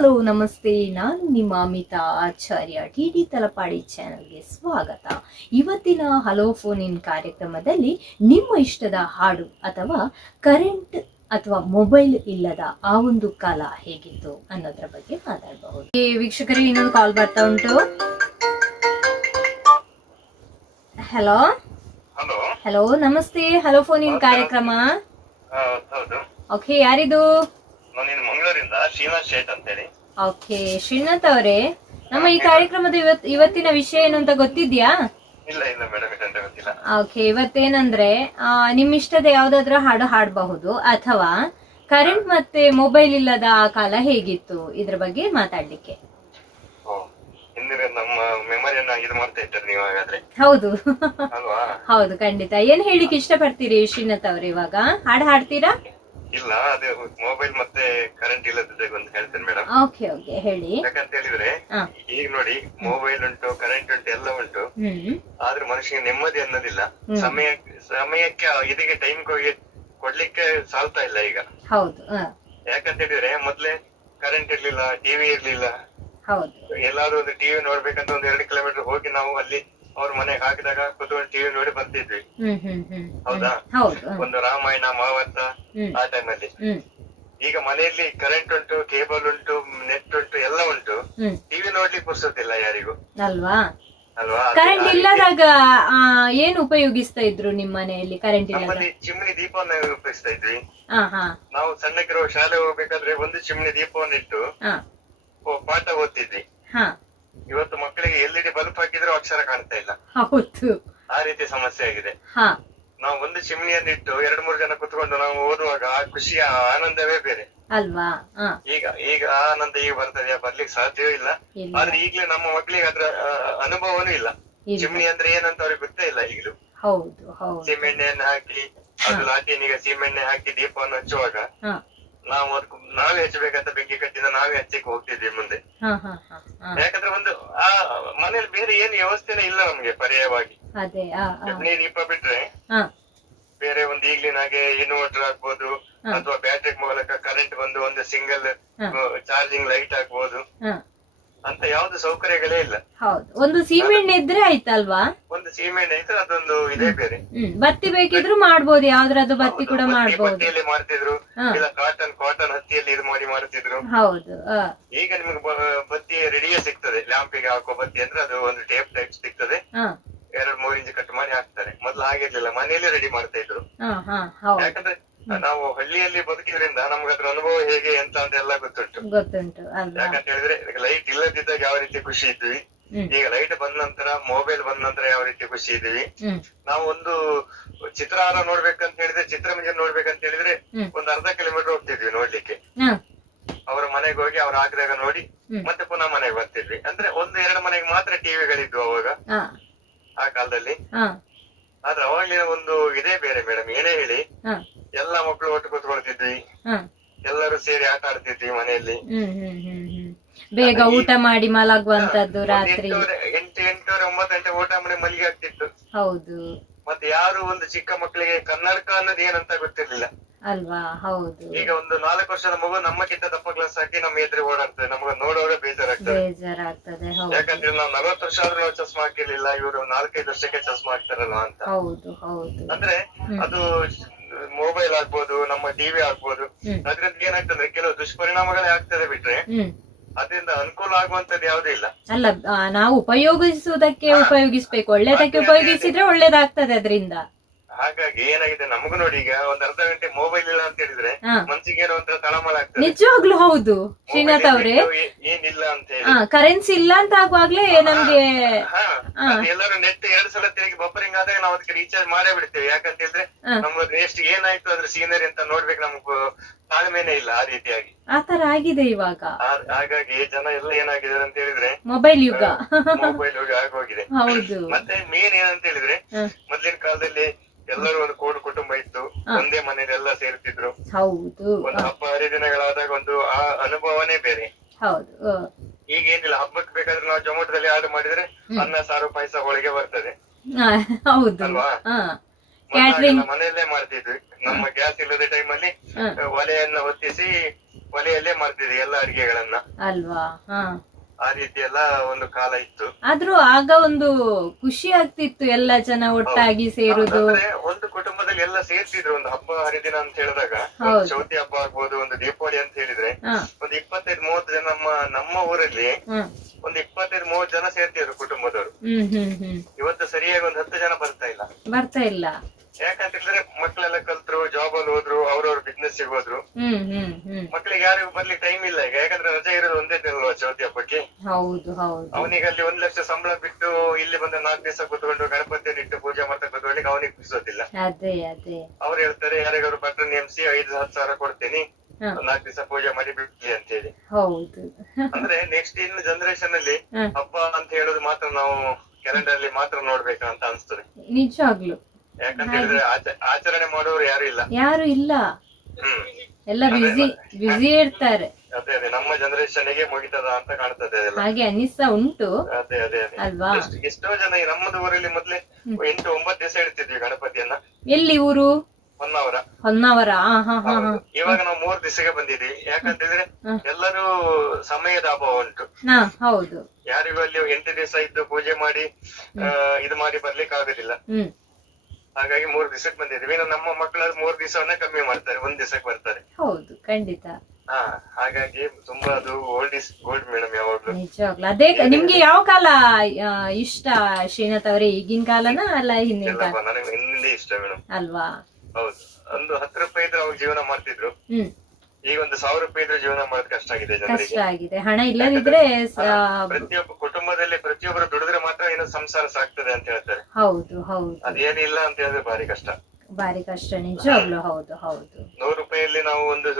Hello ನಮಸ್ತೆ. ನಾನು ನಿಮ್ಮ ಅಮಿತಾ ಆಚಾರ್ಯ ಟಿ ಡಿ ತಲಪಾಡಿ ಚಾನಲ್ಗೆ ಸ್ವಾಗತ. ಇವತ್ತಿನ ಹಲೋ ಫೋನ್ ಇನ್ ಕಾರ್ಯಕ್ರಮದಲ್ಲಿ ನಿಮ್ಮ ಇಷ್ಟದ ಹಾಡು ಅಥವಾ ಕರೆಂಟ್ ಅಥವಾ ಮೊಬೈಲ್ ಇಲ್ಲದ ಆ ಒಂದು ಕಾಲ ಹೇಗಿತ್ತು ಅನ್ನೋದ್ರ ಬಗ್ಗೆ ಮಾತಾಡಬಹುದು. ಈ ವೀಕ್ಷಕರೇ ಇನ್ನೊಂದು ಕಾಲ್ ಬರ್ತಾ ಉಂಟು. ಹಲೋ? ಹಲೋ? ನಮಸ್ತೆ. ಹಲೋ ಫೋನ್ ಇನ್ ಕಾರ್ಯಕ್ರಮ. ಓಕೆ ಯಾರಿದು? ಮಂಗಳೂರಿಂದ ಶ್ರೀನಾಥ್ ಶೇಟ್ ಅಂತೇಳಿ. ಓಕೆ ಶ್ರೀನಾಥ್ ಅವರೇ ನಮ್ಮ ಈ ಕಾರ್ಯಕ್ರಮದ ಇವತ್ ಇವತ್ತಿನ ವಿಷಯ ಏನು ಅಂತ ಗೊತ್ತಿದ್ಯಾ? ಇಲ್ಲ ಇಲ್ಲ ಮೇಡಮ್ ಇದಂತ ಗೊತ್ತಿಲ್ಲ. ಓಕೆ ಇವತ್ತೇನಂದ್ರೆ ನಿಮ್ ಇಷ್ಟದ ಯಾವ್ದಾದ್ರು ಹಾಡು ಹಾಡಬಹುದು ಅಥವಾ ಕರೆಂಟ್ ಮತ್ತೆ ಮೊಬೈಲ್ ಇಲ್ಲದ ಆ ಕಾಲ ಹೇಗಿತ್ತು ಇದ್ರ ಬಗ್ಗೆ ಮಾತಾಡ್ಲಿಕ್ಕೆ. ಓ ಹಿಂದಿನ ನಮ್ಮ ಮೆಮರಿಯನ್ನ ಇದು ಮಾಡ್ತಾ ಇದ್ದಾರೆ ನೀವು ಹಾಗಾದ್ರೆ. ಹೌದು. ಅಲ್ವಾ? ಹೌದು ಖಂಡಿತ. ಏನ್ ಹೇಳಿಕ್ ಇಷ್ಟಪಡ್ತೀರಿ ಶ್ರೀನಾಥ್ ಅವ್ರ ಇವಾಗ? ಹಾಡು ಹಾಡ್ತೀರಾ? ಇಲ್ಲ ಅದೇ ಮೊಬೈಲ್ ಮತ್ತೆ ಕರೆಂಟ್ ಇಲ್ಲದ ಒಂದು ಹೇಳ್ತೇನೆ ಮೇಡಮ್ ಓಕೆ ಓಕೆ ಹೇಳಿ. ಯಾಕಂತ ಹೇಳಿದ್ರೆ ಈಗ ನೋಡಿ ಮೊಬೈಲ್ ಉಂಟು ಕರೆಂಟ್ ಉಂಟು ಎಲ್ಲ ಉಂಟು. ಆದ್ರೆ ಮನುಷ್ಯನಿಗೆ ನೆಮ್ಮದಿ ಅನ್ನೋದಿಲ್ಲ. ಸಮಯ ಸಮಯಕ್ಕೆ ಇದಕ್ಕೆ ಟೈಮ್ ಕೊಡ್ಲಿಕ್ಕೆ ಸಾಲ್ತಾ ಇಲ್ಲ ಈಗ. ಹೌದು ಯಾಕಂತ ಹೇಳಿದ್ರೆ ಮೊದ್ಲೇ ಕರೆಂಟ್ ಇರ್ಲಿಲ್ಲ ಟಿವಿ ಇರ್ಲಿಲ್ಲ. ಎಲ್ಲಾದ್ರೂ ಒಂದು ಟಿವಿ ನೋಡ್ಬೇಕಂತ ಒಂದ್ ಎರಡು ಕಿಲೋಮೀಟರ್ ಹೋಗಿ ನಾವು ಅಲ್ಲಿ ಅವ್ರ ಮನೆಗೆ ಹಾಕಿದಾಗ ಕುತ್ಕೊಂಡು ಟಿವಿ ನೋಡಿ ಬರ್ತಿದ್ವಿ ಹೌದಾ? ಒಂದು ರಾಮಾಯಣ ಮಹಾಭಾರತ ಆ ಟೈಮಲ್ಲಿ. ಈಗ ಮನೆಯಲ್ಲಿ ಕರೆಂಟ್ ಉಂಟು ಕೇಬಲ್ ಉಂಟು ನೆಟ್ ಉಂಟು ಎಲ್ಲ ಉಂಟು. ಟಿವಿ ನೋಡ್ಲಿಕ್ಕೆ ಪುರ್ಸೋತಿಲ್ಲ ಯಾರಿಗೂ. ಅಲ್ವಾ? ಅಲ್ವಾ? ಕರೆಂಟ್ ಇಲ್ಲದಾಗ ಏನು ಉಪಯೋಗಿಸ್ತಾ ಇದ್ರು ನಿಮ್ಮ ಮನೆಯಲ್ಲಿ ಕರೆಂಟ್ ಇಲ್ಲ ದೀಪವನ್ನ ಉಪಯೋಗಿಸ್ತಾ ಇದ್ವಿ. ನಾವು ಸಣ್ಣಕ್ಕಿರುವ ಶಾಲೆ ಹೋಗ್ಬೇಕಾದ್ರೆ ಒಂದು ಚಿಮ್ನಿ ದೀಪವನ್ನ ಇಟ್ಟು ಪಾಠ ಓದ್ತಿದ್ವಿ. ಇವತ್ತು ಮಕ್ಕಳಿಗೆ ಎಲ್ ಇ ಡಿ ಬಲ್ಬ್ ಹಾಕಿದ್ರು ಅಕ್ಷರ ಕಾಣ್ತಾ ಇಲ್ಲ. ಹೌದು. ಆ ರೀತಿ ಸಮಸ್ಯೆ ಆಗಿದೆ. ಹಾ. ನಾವು ಒಂದು ಚಿಮ್ನಿಯನ್ನಿಟ್ಟು ಎರಡು ಮೂರು ಜನ ಕುತ್ಕೊಂಡು ನಾವು ಓದುವಾಗ ಆ ಖುಷಿಯ ಆನಂದವೇ ಬೇರೆ. ಅಲ್ವಾ? ಹಾ. ಈಗ ಈಗ ಆ ಆನಂದ ಈಗ ಬರ್ತದೆ ಬರ್ಲಿಕ್ಕೆ ಸಾಧ್ಯವೂ ಇಲ್ಲ. ಇಲ್ಲ. ಆದ್ರೆ ಈಗ್ಲೇ ನಮ್ಮ ಮಕ್ಕಳಿಗೆ ಅದ್ರ ಆ, ಅನುಭವನೂ ಇಲ್ಲ. ಇಲ್ಲ. ಚಿಮ್ನಿ ಅಂದ್ರೆ ಏನಂತ ಅವ್ರಿಗೆ ಗೊತ್ತೇ ಇಲ್ಲ ಈಗಲೂ. ಹೌದು ಹೌದು. ಸೀಮೆಣ್ಣೆಯನ್ನು ಹಾಕಿ ಅದು ಲಾಟಿನಿಗೆ ಸೀಮೆಣ್ಣೆ ಹಾಕಿ ದೀಪವನ್ನು ಹಚ್ಚುವಾಗ ಹಾ. ನಾವು ಅದಕ್ಕೆ ನಾವೇ ಹಚ್ಚಬೇಕಂತ ಬೆಂಕಿ ಕಟ್ಟಿದ ನಾವೇ ಹಚ್ಚಕ್ಕೆ ಹೋಗ್ತಿದ್ವಿ ಮುಂದೆ. ಹಾ ಹಾ ಹಾ ಹಾ. ಯಾಕಂದ್ರೆ ಒಂದು ಆ ಮನೇಲಿ ಬೇರೆ ಏನು ವ್ಯವಸ್ಥೆನೇ ಇಲ್ಲ ನಮ್ಗೆ ಪರ್ಯಾಯವಾಗಿ. ಅದೇ ಆ ಆ. ಚಟ್ನಿ ದೀಪ ಬಿಟ್ರೆ ಬೇರೆ ಒಂದು ಈಗ್ಲಿನ ಹಾಗೆ ಇನ್ವರ್ಟರ್ ಆಗ್ಬೋದು ಹಾ. ಅಥವಾ ಬ್ಯಾಟ್ರಿ ಮೂಲಕ ಕರೆಂಟ್ ಬಂದು ಒಂದು ಸಿಂಗಲ್. ಚಾರ್ಜಿಂಗ್ ಲೈಟ್ ಆಗ್ಬೋದು. ಅಂತ ಯಾವ್ದು ಸೌಕರ್ಯಗಳೇ ಇಲ್ಲ. ಹೌದು. ಒಂದು ಸೀಮೆಣ್ಣೆ ಇದ್ರೆ ಆಯ್ತಲ್ವಾ? ಒಂದು ಸೀಮೆಣ್ಣೆ ಇದ್ರೆ ಅದೊಂದು ಇದೇ ಬೇರೆ. ಹ್ಮ್. ಬತ್ತಿ ಬೇಕಿದ್ರು ಮಾಡ್ಬೋದು ಯಾವ್ದ್ರದ್ದು ಬತ್ತಿ ಕೂಡ ಮಾಡ್ಬೋದು. ಬತ್ತಿಯಲ್ಲಿ ಮಾಡ್ತಿದ್ರು ಇಲ್ಲ ಕಾಟನ್ ಕಾಟನ್ ಹತ್ತಿಯಲ್ಲಿ ಇದು ಮಾಡಿ ಮಾಡ್ತಿದ್ರು ಹೌದು. ಆ, ಈಗ ನಿಮ್ಗೆ ಬ- ಬತ್ತಿ ರೆಡಿಯೇ ಸಿಗ್ತದೆ. ಲ್ಯಾಂಪಿಗೆ ಹಾಕೋ ಬತ್ತಿ ಅಂದ್ರೆ ಅದು ಒಂದು ಟೇಪ್ ಟೈಪ್ ಸಿಗ್ತದೆ. ಹಾ. ಎರಡ್ ಮೂರ್ ಇಂಚ್ ಕಟ್ ಮಾಡಿ ಹಾಕ್ತಾರೆ. ಮೊದ್ಲು ಹಾಗಿರ್ಲಿಲ್ಲ ಮನೆಯಲ್ಲೇ ರೆಡಿ ಮಾಡ್ತಾ ಇದ್ರು. ಹಾ ಹಾ. ಹೌದು. ಯಾಕಂದ್ರೆ ನಾವು ಹಳ್ಳಿಯಲ್ಲಿ ಬದುಕಿದ್ರಿಂದ ನಮ್ಗೆ ಅದ್ರ ಅನುಭವ ಹೇಗೆ ಅಂತ ಅಂತೆಲ್ಲ ಗೊತ್ತುಂಟು. ಗೊತ್ತುಂಟು ಯಾಕಂತ ಹೇಳಿದ್ರೆ ಲೈಟ್ ಇಲ್ಲದಿದ್ದಾಗ ಯಾವ ರೀತಿ ಖುಷಿ ಇದ್ವಿ? ಈಗ ಲೈಟ್ ಬಂದ ನಂತರ ಮೊಬೈಲ್ ಬಂದ ನಂತರ ಯಾವ ರೀತಿ ಖುಷಿ ಇದ್ವಿ? ನಾವು ಒಂದು ಚಿತ್ರಹಾರ ನೋಡ್ಬೇಕಂತ ಹೇಳಿದ್ರೆ ಚಿತ್ರಮಂಜನ್ ನೋಡ್ಬೇಕಂತ ಹೇಳಿದ್ರೆ. ಒಂದ್ ಅರ್ಧ ಕಿಲೋಮೀಟರ್ ಹೋಗ್ತಿದ್ವಿ ನೋಡ್ಲಿಕ್ಕೆ. ಅವ್ರ ಮನೆಗೆ ಹೋಗಿ ಅವ್ರ ಆಗ್ರಹ ನೋಡಿ ಮತ್ತೆ ಪುನಃ ಮನೆಗೆ ಬರ್ತಿದ್ವಿ. ಅಂದ್ರೆ ಒಂದು ಎರಡು ಮನೆಗೆ ಮಾತ್ರ ಟಿವಿಗಳಿದ್ವು ಅವಾಗ. ಆ ಕಾಲದಲ್ಲಿ. ಆದ್ರೆ ಅವಾಗ್ಲಿನ ಒಂದು ಇದೇ ಬೇರೆ ಮೇಡಮ್ ಏನೇ ಹೇಳಿ ಎಲ್ಲ ಮಕ್ಕಳು ಒಟ್ಟು ಕೂತ್ಕೊಳ್ತಿದ್ವಿ. ಎಲ್ಲರೂ ಸೇರಿ ಆಟ ಆಡ್ತಿದ್ವಿ ಮನೆಯಲ್ಲಿ. ಬೇಗ ಊಟ ಮಾಡಿ ಮಲಗುವಂತದ್ದು ರಾತ್ರಿ. ಎಂಟು ಎಂಟೂವರೆ ಒಂಬತ್ತು ಗಂಟೆ ಊಟ ಮಾಡಿ ಮಲ್ಲಿಗೆ ಆಗ್ತಿತ್ತು ಹೌದು. ಮತ್ತೆ ಯಾರು ಒಂದು ಚಿಕ್ಕ ಮಕ್ಕಳಿಗೆ ಕನ್ನಡಕ ಅನ್ನೋದು ಏನಂತ ಗೊತ್ತಿರ್ಲಿಲ್ಲ. ಅಲ್ವಾ? ಹೌದು. ಈಗ ಒಂದು ನಾಲ್ಕು ವರ್ಷದ ಮಗು ನಮ್ಮಕ್ಕಿಂತ ದಪ್ಪ ಗ್ಲಾಸ್ ಹಾಕಿ ನಮ್ಮ ಎದುರು ಓಡಾಡ್ತದೆ. ನಮ್ಗೆ ನೋಡೋರೆ ಬೇಜಾರಾಗ್ತದೆ. ಬೇಜಾರಾಗ್ತದೆ ಯಾಕಂದ್ರೆ ನಾವು ನಲವತ್ತು ವರ್ಷ ಆದ್ರೂ ನಾವು ಚಸ್ಮಾ ಹಾಕಿರ್ಲಿಲ್ಲ. ಇವರು ನಾಲ್ಕೈದು ವರ್ಷಕ್ಕೆ ಚಸ್ಮಾ ಹಾಕ್ತಾರಲ್ವಾ ಅಂತ. ಹೌದು ಹೌದು. ಅಂದ್ರೆ ಅದು ಮೊಬೈಲ್ ಆಗ್ಬೋದು ನಮ್ಮ ಟಿವಿ ಆಗ್ಬೋದು. ಅದ್ರಿಂದ ಏನಾಗ್ತದೆ ಕೆಲವು ದುಷ್ಪರಿಣಾಮಗಳೇ ಆಗ್ತದೆ ಬಿಟ್ರೆ ಅದರಿಂದ ಅನುಕೂಲ ಆಗುವಂತದ್ದು ಯಾವುದೇ ಇಲ್ಲ. ಅಲ್ಲ ನಾವು ಉಪಯೋಗಿಸುವುದಕ್ಕೆ ಉಪಯೋಗಿಸ್ಬೇಕು. ಒಳ್ಳೇದಕ್ಕೆ ಉಪಯೋಗಿಸಿದ್ರೆ ಒಳ್ಳೇದಾಗ್ತದೆ ಅದರಿಂದ. ಹಾಗಾಗಿ ಏನಾಗಿದೆ ನಮಗೂ ನೋಡಿ ಈಗ ಒಂದ್ ಅರ್ಧ ಗಂಟೆ ಮೊಬೈಲ್ ಇಲ್ಲ ಅಂತ ಹೇಳಿದ್ರೆ ಮನ್ಸಿಗೆ ಏನೋ ಒಂಥರ ತಳಮಳ ಆಗ್ತದೆ. ನಿಜವಾಗ್ಲೂ ಹೌದು ಶ್ರೀನಾಥ್ ಅವ್ರೆ. ಏನಿಲ್ಲ ಅಂತ ಹೇಳಿ. ಕರೆನ್ಸಿ ಇಲ್ಲ ಅಂತ ಆಗುವಾಗ್ಲೇ ನಮ್ಗೆ. ಎಲ್ಲರೂ ನೆಟ್ ಎರಡು ಸಲ ತಿರುಗಿ ಬಪ್ಪ ನಾವು ಅದಕ್ಕೆ ರೀಚಾರ್ಜ್ ಮಾಡೇ ಬಿಡ್ತೇವೆ. ಯಾಕಂತ ಹೇಳಿದ್ರೆ. ನಮ್ಗೆ ನೆಕ್ಸ್ಟ್ ಏನಾಯ್ತು ಅದ್ರ ಸೀನರಿ ಅಂತ ನೋಡ್ಬೇಕು ನಮ್ಗೆ ತಾಳ್ಮೆನೆ ಇಲ್ಲ ಆ ರೀತಿಯಾಗಿ. ಆತರ ಆಗಿದೆ ಇವಾಗ. ಹಾಗಾಗಿ ಜನ ಎಲ್ಲ ಏನಾಗಿದ್ದಾರೆ ಅಂತ ಹೇಳಿದ್ರೆ ಮೊಬೈಲ್ ಯುಗ. ಮೊಬೈಲ್ ಆಗೋಗಿದೆ. ಹೌದು. ಮತ್ತೆ ಮೇನ್ ಏನಂತ ಹೇಳಿದ್ರೆ ಮೊದಲಿನ ಕಾಲದಲ್ಲಿ ಎಲ್ಲರೂ ಒಂದು ಕೂಡು ಕುಟುಂಬ ಇತ್ತು. ಒಂದೇ ಮನೇಲಿ ಎಲ್ಲ ಸೇರ್ತಿದ್ರು. ಹೌದು. ಒಂದು ಹಬ್ಬ ಹರಿದಿನಗಳಾದಾಗ ಒಂದು ಆ ಅನುಭವನೇ ಬೇರೆ. ಹೌದು. ಈಗ ಏನಿಲ್ಲ ಹಬ್ಬಕ್ಕೆ ಬೇಕಾದ್ರೆ ನಾವು ಜೊಮೊಟೋದಲ್ಲಿ ಆರ್ಡರ್ ಮಾಡಿದ್ರೆ ಅನ್ನ ಸಾರು ಪಾಯಸ ಹೋಳಿಗೆ ಬರ್ತದೆ. ಹೌದು. ಅಲ್ವಾ? ಕ್ಯಾಟ್ರಿಂಗ್ ಮನೆಯಲ್ಲೇ ಮಾಡ್ತಿದ್ವಿ. ನಮ್ಮ ಗ್ಯಾಸ್ ಇಲ್ಲದ ಟೈಮ್ ಅಲ್ಲಿ ಒಲೆಯನ್ನ ಹೊತ್ತಿಸಿ ಒಲೆಯಲ್ಲೇ ಮಾಡ್ತಿದ್ವಿ ಎಲ್ಲ ಅಡಿಗೆಗಳನ್ನ. ಅಲ್ವಾ? ಆ ರೀತಿ ಎಲ್ಲ ಒಂದು ಕಾಲ ಇತ್ತು. ಆದ್ರೂ ಆಗ ಒಂದು ಖುಷಿ ಆಗ್ತಿತ್ತು ಎಲ್ಲ ಜನ ಒಟ್ಟಾಗಿ ಸೇರುದು. ಅಂದ್ರೆ ಒಂದು ಕುಟುಂಬದಲ್ಲಿ ಎಲ್ಲ ಸೇರ್ತಿದ್ರು. ಒಂದು ಹಬ್ಬ ಹರಿದಿನ ಅಂತ ಹೇಳಿದಾಗ ಚೌತಿ ಹಬ್ಬ ಆಗ್ಬೋದು ಒಂದು ದೀಪಾವಳಿ ಅಂತ ಹೇಳಿದ್ರೆ ಒಂದು ಇಪ್ಪತ್ತೈದು ಮೂವತ್ತು ಜನ ನಮ್ಮ ನಮ್ಮ ಊರಲ್ಲಿ ಒಂದು ಇಪ್ಪತ್ತೈದು ಮೂವತ್ತು ಜನ ಸೇರ್ತಿದ್ರು ಕುಟುಂಬದವರು ಹ್ಮ್ ಹ್ಮ್ ಹ್ಮ್ ಇವತ್ತು ಸರಿಯಾಗಿ ಒಂದು ಹತ್ತು ಜನ ಬರ್ತಾ ಇಲ್ಲ. ಯಾಕಂತಂದ್ರೆ ಮಕ್ಕಳೆಲ್ಲ ಕಲ್ತ್ರು ಜಾಬ್ ಅಲ್ಲಿ ಹೋದ್ರು ಅವ್ರವ್ರ ಬಿಸ್ನೆಸ್ ಹೋದ್ರು. ಹ್ಮ್ ಹ್ಮ್ ಹ್ಮ್. ಮಕ್ಳಿಗೆ ಯಾರಿಗೂ ಬರ್ಲಿಕ್ಕೆ ಟೈಮ್ ಇಲ್ಲ ಈಗ. ಯಾಕಂದ್ರೆ ರಜೆ ಇರೋದು ಒಂದೇ ದಿನ ಅಲ್ವಾ ಚೌತಿ ಹಬ್ಬಕ್ಕೆ. ಹೌದು ಹೌದು. ಅವನಿಗೆ ಅಲ್ಲಿ ಒಂದ್ ಲಕ್ಷ ಸಂಬಳ ಬಿಟ್ಟು ಇಲ್ಲಿ ಬಂದ ನಾಲ್ಕು ದಿವಸ ಕೂತ್ಕೊಂಡು ಗಣಪತಿಯನ್ನು ಇಟ್ಟು ಪೂಜೆ ಮಾಡ್ತಾ ಕೂತ್ಕೊಳ್ಳಿಕ್ಕೆ ಅವನಿಗೆ ಅದೇ ಅದೇ. ಅವ್ರು ಹೇಳ್ತಾರೆ ಯಾರಿಗಾದ್ರು ಭಟ್ರು ನೇಮಿಸಿ ಐದು ಹತ್ತು ಸಾವಿರ ಕೊಡ್ತೀನಿ. ನಾಲ್ಕು ದಿವಸ ಪೂಜೆ ಮಾಡಿ ಬಿಡ್ಲಿ ಅಂತ ಹೇಳಿ ಹೌದು. ಅಂದ್ರೆ ನೆಕ್ಸ್ಟ್ ಇನ್ನು ಜನರೇಷನ್ ಅಲ್ಲಿ. ಹಬ್ಬ ಅಂತ ಹೇಳೋದು ಮಾತ್ರ ನಾವು ಕ್ಯಾಲೆಂಡರ್ ಅಲ್ಲಿ ಮಾತ್ರ ಅಂತ ಅನ್ಸ್ತದೆ. ನಿಜವಾಗ್ಲು ಯಾಕಂತ ಹೇಳಿದ್ರೆ ಆಚ- ಆಚರಣೆ ಮಾಡೋರು ಯಾರು ಇಲ್ಲ. ಯಾರು ಇಲ್ಲ. ಎಲ್ಲ ಬ್ಯುಸಿ ಬ್ಯುಸಿ ಇರ್ತಾರೆ. ಅದೇ ಅದೇ. ನಮ್ಮ ಜನರೇಷನ್ಗೆ ಮುಗಿತದ ಅಂತ ಕಾಣ್ತದೆ ಹಾಗೆ ಅನಿಸ್ತಾ ಉಂಟು. ಅದೇ ಅದೇ ಅದೇ. ಅಲ್ವಾ? ಎಷ್ಟ್- ಜನ ನಮ್ಮದು ಊರಲ್ಲಿ ಮೊದ್ಲೇ ಎಂಟು ಒಂಬತ್ತು ದಿವಸ ಇಡ್ತಿದ್ವಿ ಗಣಪತಿಯನ್ನ. ಎಲ್ಲಿ ಊರು? ಹೊನ್ನಾವರ ಹೊನ್ನಾವರ ಇವಾಗ ನಾವು ಮೂರ್ ದಿವಸಕ್ಕೆ ಬಂದಿದ್ವಿ ಯಾಕಂತಂದ್ರೆ. ಎಲ್ಲರೂ ಸಮಯದ ಅಭಾವ ಉಂಟು. ಹೌದು. ಯಾರಿಗೂ ಅಲ್ಲಿ ಎಂಟು ದಿವಸ ಇದ್ದು ಪೂಜೆ ಮಾಡಿ ಇದು ಮಾಡಿ ಬರ್ಲಿಕ್ಕೆ ಆಗುದಿಲ್ಲ. ಹಾಗಾಗಿ ಮೂರ್ ದಿವಸಕ್ಕೆ ಬಂದಿದ್ವಿ ಇನ್ನು ನಮ್ಮ ಮಕ್ಕಳು ಮೂರ್ ದಿವಸವನ್ನ ಕಮ್ಮಿ ಮಾಡ್ತಾರೆ. ಒಂದ್ ದಿವಸಕ್ಕೆ ಬರ್ತಾರೆ. ಹೌದು ಖಂಡಿತ. ಹಾ ಹಾಗಾಗಿ ತುಂಬಾ ಅದು ಓಲ್ಡ್ ಇಸ್ ಗೋಲ್ಡ್ ಮೇಡಮ್ ಯಾವಾಗ್ಲೂ. ನಿಜವಾಗ್ಲೂ. ಅದೇ ನಿಮ್ಗೆ ಯಾವ ಕಾಲ ಇಷ್ಟ ಶ್ರೀನಾಥ್ ಅವರೇ ಈಗಿನ ಕಾಲನ ಅಲ್ಲ ಹಿಂದಿನ ಕಾಲ? ನನಗೆ ಇಷ್ಟ ಮೇಡಮ್ ಅಲ್ವಾ? ಹೌದು. ಒಂದು ಹತ್ತು ರೂಪಾಯಿ ಇದ್ರೆ ಅವ್ರು ಜೀವನ ಮಾಡ್ತಿದ್ರು. ಹ್ಮ್. ಈಗ ಒಂದು ಸಾವಿರ ರೂಪಾಯಿ ಇದ್ರೆ ಜೀವನ ಮಾಡೋದು ಕಷ್ಟ ಆಗಿದೆ ಕಷ್ಟ ಜನರಿಗೆ ಆಗಿದೆ. ಹಣ ಇಲ್ಲದಿದ್ರೆ ಸ- ಪ್ರತಿಯೊಬ್ಬ ಕುಟುಂಬದಲ್ಲಿ ಪ್ರತಿಯೊಬ್ಬರು ದುಡಿದ್ರೆ ಮಾತ್ರ ಏನೋ ಸಂಸಾರ ಸಾಕ್ತದೆ ಅಂತ ಹೇಳ್ತಾರೆ. ಹೌದು ಹೌದು. ಅದೇನಿಲ್ಲ ಅಂತ ಹೇಳಿದ್ರೆ ಭಾರಿ ಕಷ್ಟ. ಬಾರಿ ಕಷ್ಟ ನಿಜವಾಗ್ಲು ಹೌದು ಹೌದು. ನೂರು ರೂಪಾಯಿಯಲ್ಲಿ ನಾವು ಒಂದು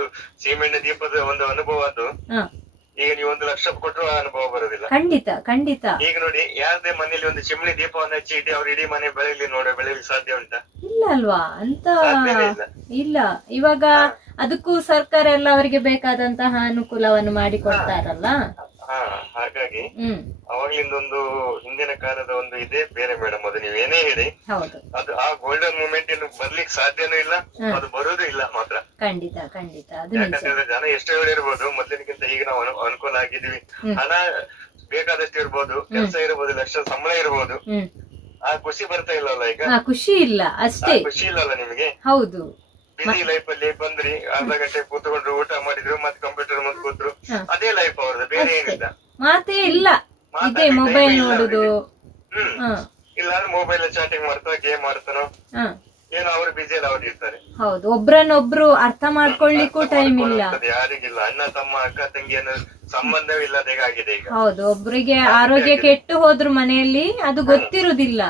ಸೀಮೆಣ್ಣೆ ದೀಪದ ಒಂದು ಅನುಭವ ಅದು. ಹ. ಈಗ ನೀವು ಒಂದು ಲಕ್ಷ ಕೊಟ್ಟರು ಆ ಅನುಭವ ಬರೋದಿಲ್ಲ. ಖಂಡಿತ ಖಂಡಿತ. ಈಗ ನೋಡಿ ಯಾರದೇ ಮನೇಲಿ ಒಂದು ಚಿಮ್ಣಿ ದೀಪವನ್ನು ಹಚ್ಚಿ ಇಟ್ಟು ಅವ್ರ ಇಡೀ ಮನೆ ಬೆಳಗ್ಲಿ ನೋಡ ಬೆಳಗ್ಲಿ ಸಾಧ್ಯ ಉಂಟಾ? ಇಲ್ಲ ಅಲ್ವಾ? ಅಂತ ಇಲ್ಲ. ಇಲ್ಲ. ಇವಾಗ ಅದಕ್ಕೂ ಸರ್ಕಾರ ಎಲ್ಲ ಅವರಿಗೆ ಬೇಕಾದಂತಹ ಅನುಕೂಲವನ್ನು ಮಾಡಿ ಕೊಡ್ತಾರಲ್ಲ? ಹಾ ಹಾಗಾಗಿ ಅವಾಗ್ಲಿಂದ ಒಂದು ಹಿಂದಿನ ಕಾಲದ ಒಂದು ಇದೆ ಬೇರೆ ಮೇಡಮ್ ಅದು ನೀವು ಏನೇ ಹೇಳಿ. ಹೌದು. ಅದು ಆ ಗೋಲ್ಡನ್ ಮೂಮೆಂಟ್ ಇನ್ನು ಬರ್ಲಿಕ್ಕೆ ಸಾಧ್ಯನೂ ಇಲ್ಲ ಅದು ಬರೋದು ಇಲ್ಲ ಮಾತ್ರ. ಖಂಡಿತ ಖಂಡಿತ. ಯಾಕಂತಂದ್ರೆ ಜನ ಎಷ್ಟೋ ಹೇಳಿರ್ಬೋದು ಮೊದಲಿನಕ್ಕಿಂತ ಈಗ ನಾವು ಅನು- ಅನುಕೂಲ ಆಗಿದೀವಿ ಹಣ ಬೇಕಾದಷ್ಟು ಇರ್ಬೋದು ಕೆಲಸ ಇರ್ಬೋದು ಲಕ್ಷ ಸಂಬಳ ಇರ್ಬೋದು. ಆ ಖುಷಿ ಬರ್ತಾ ಇಲ್ಲಲ್ಲ ಈಗ? ಹಾ ಖುಷಿ ಇಲ್ಲ ಅಷ್ಟೇ. ಖುಷಿ ಇಲ್ಲಲ್ಲ ನಿಮಗೆ? ಹೌದು. ಬಿಸಿ ಲೈಫ್ ಅಲ್ಲಿ ಬಂದ್ರಿ ಅರ್ಧ ಗಂಟೆ ಕೂತ್ಕೊಂಡ್ರು ಊಟ ಮಾಡಿದ್ರು ಮತ್ತೆ ಕಂಪ್ಯೂಟರ್ ಮುಂದೆ ಕೂತ್ರು ಅದೇ ಲೈಫ್ ಅವ್ರದ್ದು ಬೇರೆ ಏನಿಲ್ಲ. ಮಾತೇ ಇಲ್ಲ. ಇದೇ ಮೊಬೈಲ್ ನೋಡುದು. ಹ್ಮ್. ಇಲ್ಲಾಂದ್ರೆ ಮೊಬೈಲ್ ಚಾಟಿಂಗ್ ಮಾಡ್ತಾ ಗೇಮ್ ಆಡ್ತಾನೋ ಹ. ಏನೋ ಅವ್ರು ಬಿಜಿ ಅಲ್ಲ ಅವ್ರು ಇರ್ತಾರೆ. ಹೌದು ಒಬ್ರನ್ನೊಬ್ರು ಅರ್ಥ ಮಾಡ್ಕೊಳ್ಳಿಕ್ಕೂ ಟೈಮ್ ಇಲ್ಲ. ಅದು ಯಾರಿಗಿಲ್ಲ ಅಣ್ಣ ತಮ್ಮ ಅಕ್ಕ ತಂಗಿ ಅನ್ನೋ ಸಂಬಂಧವಿಲ್ಲದೆ ಆಗಿದೆ ಈಗ. ಹೌದು ಒಬ್ರಿಗೆ ಆರೋಗ್ಯ ಕೆಟ್ಟು ಹೋದ್ರು ಮನೆಯಲ್ಲಿ ಅದು ಗೊತ್ತಿರುದಿಲ್ಲ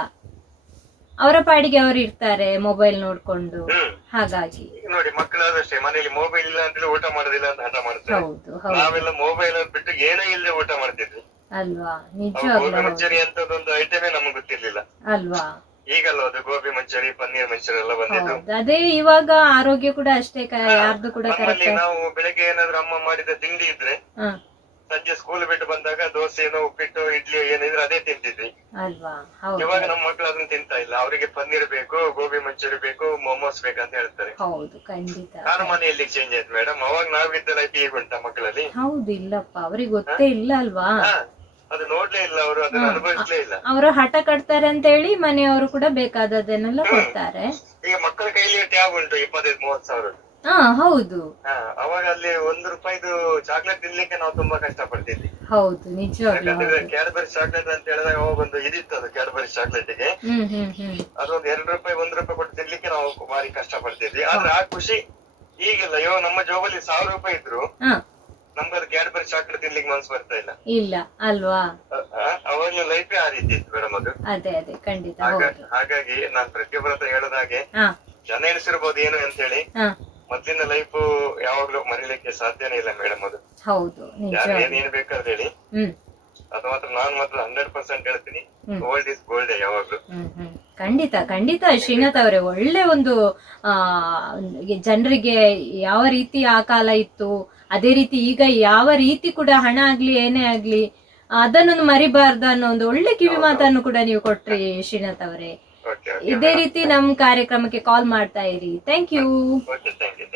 ಅವರ ಪಾಡಿಗೆ ಅವರು ಇರ್ತಾರೆ ಮೊಬೈಲ್ ನೋಡ್ಕೊಂಡು. ಹಾಗಾಗಿ. ನೋಡಿ ಮಕ್ಕಳಾದಷ್ಟೇ ಮನೆಯಲ್ಲಿ ಮೊಬೈಲ್ ಇಲ್ಲ ಅಂದ್ರೆ ಊಟ ಮಾಡೋದಿಲ್ಲ ಅಂತ ಹಠ ಮಾಡ್ತಾರೆ. ಹೌದು ಹೌದು. ನಾವೆಲ್ಲ ಮೊಬೈಲ್ ಬಿಟ್ಟು ಏನೇ ಇಲ್ಲದೆ ಊಟ ಮಾಡ್ತಿದ್ವಿ. ಅಲ್ವಾ? ನಿಜ ನಿಜವಾಗ್ಲೂ ಗೋಬಿ ಹೌದು. ಮಂಚೂರಿ ಅಂತದೊಂದು ಐಟಮೇ ನಮ್ಗೆ ಗೊತ್ತಿರ್ಲಿಲ್ಲ. ಅಲ್ವಾ? ಈಗಲ್ಲ ಅದು ಗೋಬಿ ಮಂಚೂರಿ ಪನ್ನೀರ್ ಮಂಚೂರಿ ಎಲ್ಲ ಬಂದಿದ್ದು? ಹೌದು. ಅದೇ ಇವಾಗ ಆರೋಗ್ಯ ಕೂಡ ಅಷ್ಟೇ ಯಾರ್ದು ಕೂಡ ನಮ್ಮಲ್ಲಿ ಕರೆಕ್ಟ್ ನಾವು ಬೆಳಗ್ಗೆ ಏನಾದ್ರು ಅಮ್ಮ ಮಾಡಿದ ತಿಂಡಿ ಇದ್ರೆ ಹ. ಸಂಜೆ ಸ್ಕೂಲ್ ಬಿಟ್ಟು ಬಂದಾಗ ದೋಸೆ ಏನೋ ಉಪ್ಪಿಟ್ಟು ಇಡ್ಲಿ ಏನಿದ್ರೆ ಅದೇ ತಿಂತಿದ್ವಿ. ಅಲ್ವಾ? ಹೌದು. ಇವಾಗ ನಮ್ಮ ಮಕ್ಳು ಅದನ್ನ ತಿಂತಾ ಇಲ್ಲ. ಅವರಿಗೆ ಪನ್ನೀರ್ ಬೇಕು ಗೋಬಿ ಮಂಚೂರಿ ಬೇಕು ಮೊಮೋಸ್ ಬೇಕಂತ ಹೇಳ್ತಾರೆ. ಹೌದು ಖಂಡಿತ. ನಾನು ಮನೆಯಲ್ಲಿ ಚೇಂಜ್ ಆಯ್ತು ಮೇಡಮ್ ಅವಾಗ ನಾವಿದ್ದ ಲೈಫ್ ಈಗ ಉಂಟಾ ಮಕ್ಕಳಲ್ಲಿ. ಹೌದು ಇಲ್ಲಪ್ಪ. ಅವ್ರಿಗೆ ಗೊತ್ತೇ ಇಲ್ಲ ಅಲ್ವಾ? ಅದು ನೋಡ್ಲೇ ಇಲ್ಲ ಅವರು ಅದನ್ನ ಅನುಭವಿಸ್ಲೇ ಇಲ್ಲ. ಅವರು ಹಠ ಕಟ್ತಾರೆ ಅಂತ ಹೇಳಿ ಮನೆಯವರು ಕೂಡ ಬೇಕಾದದನ್ನೆಲ್ಲ ಕೊಡ್ತಾರೆ. ಈಗ ಮಕ್ಕಳ ಕೈಲಿ ಟ್ಯಾಬ್ ಉಂಟು? ಇಪ್ಪತ್ತೈದು ಮೂವತ್ ಸಾವಿರ ಹಾ ಹೌದು. ಅವಾಗ ಅಲ್ಲಿ ಒಂದು ರೂಪಾಯಿದು ಚಾಕ್ಲೇಟ್ ತಿನ್ಲಿಕ್ಕೆ ನಾವು ತುಂಬಾ ಕಷ್ಟ ಪಡ್ತಿದ್ವಿ ಹೌದು ನಿಜವಾಗ್ಲೂ ಯಾಕಂದ್ರೆ ಕ್ಯಾಡ್ಬರಿ ಚಾಕ್ಲೇಟ್ ಅಂತ ಹೇಳಿದಾಗ ಅವಾಗ ಒಂದು ಇದಿತ್ತು ಅದು ಕ್ಯಾಡ್ಬರಿ ಚಾಕ್ಲೇಟ್ಗೆ. ಹ್ಮ್ ಹ್ಮ್ ಹ್ಮ್. ಅದೊಂದು ಎರಡು ರೂಪಾಯಿ ಒಂದ್ ರೂಪಾಯಿ ಕೊಟ್ಟು ತಿನ್ಲಿಕ್ಕೆ ನಾವು ಬಾರಿ ಕಷ್ಟ ಪಡ್ತಿದ್ವಿ ಆದ್ರೆ ಆ ಖುಷಿ ಈಗಿಲ್ಲ. ಇವಾಗ ನಮ್ಮ ಜೋಬಲ್ಲಿ ಸಾವಿರ ರೂಪಾಯಿ ಇದ್ರು. ಹಾ. ನಮ್ಗೆ ಅದು ಕ್ಯಾಡ್ಬರಿ ಚಾಕ್ಲೇಟ್ ತಿನ್ಲಿಕ್ಕೆ ಮನ್ಸು ಬರ್ತಾ ಇಲ್ಲ. ಇಲ್ಲ ಅಲ್ವಾ? ಅವಾಗ್ಲೂ ಲೈಫೇ ಆ ರೀತಿ ಇತ್ತು ಮೇಡಮ್ ಅದು ಅದೇ ಅದೇ ಖಂಡಿತ ಹೌದು. ಹಾಗಾಗಿ ನಾನು ಪ್ರತಿಯೊಬ್ಬರ ಹತ್ರ ಹೇಳೋದ ಹಾಗೆ ಹಾ. ಜನ ಎಣಿಸಿರ್ಬೋದು ಏನು ಅಂತ ಹೇಳಿ ಮೊದ್ಲಿನ ಲೈಫ್ ಯಾವಾಗ್ಲೂ ಮರಿಲಿಕ್ಕೆ ಸಾಧ್ಯನೇ ಇಲ್ಲ ಮೇಡಮ್ ಅದು. ಹೌದು ಯಾರು ಏನ್ ಏನ್ ಬೇಕಾದ್ರೆ ಹೇಳಿ. ಅದು ಮಾತ್ರ ನಾನ್ ಮಾತ್ರ ಹಂಡ್ರೆಡ್ ಪರ್ಸೆಂಟ್ ಹೇಳ್ತೀನಿ. ಗೋಲ್ಡ್ ಇಸ್ ಗೋಲ್ಡ್ ಯಾವಾಗ್ಲೂ. ಖಂಡಿತ ಖಂಡಿತ ಶ್ರೀನಾಥ್ ಅವರೇ ಒಳ್ಳೆ ಒಂದು ಆ ಜನರಿಗೆ ಯಾವ ರೀತಿ ಆ ಕಾಲ ಇತ್ತು ಅದೇ ರೀತಿ ಈಗ ಯಾವ ರೀತಿ ಕೂಡ ಹಣ ಆಗ್ಲಿ ಏನೇ ಆಗ್ಲಿ ಅದನ್ನೊಂದು ಮರಿಬಾರ್ದು ಅನ್ನೋ ಒಂದು ಒಳ್ಳೆ ಕಿವಿ ಮಾತನ್ನು ಕೂಡ ನೀವು ಕೊಟ್ರಿ ಶ್ರೀನಾಥ್ ಅವರೇ. ಇದೇ ರೀತಿ ನಮ್ ಕಾರ್ಯಕ್ರಮಕ್ಕೆ ಕಾಲ್ ಮಾಡ್ತಾ ಇರಿ. Thank you okay thank you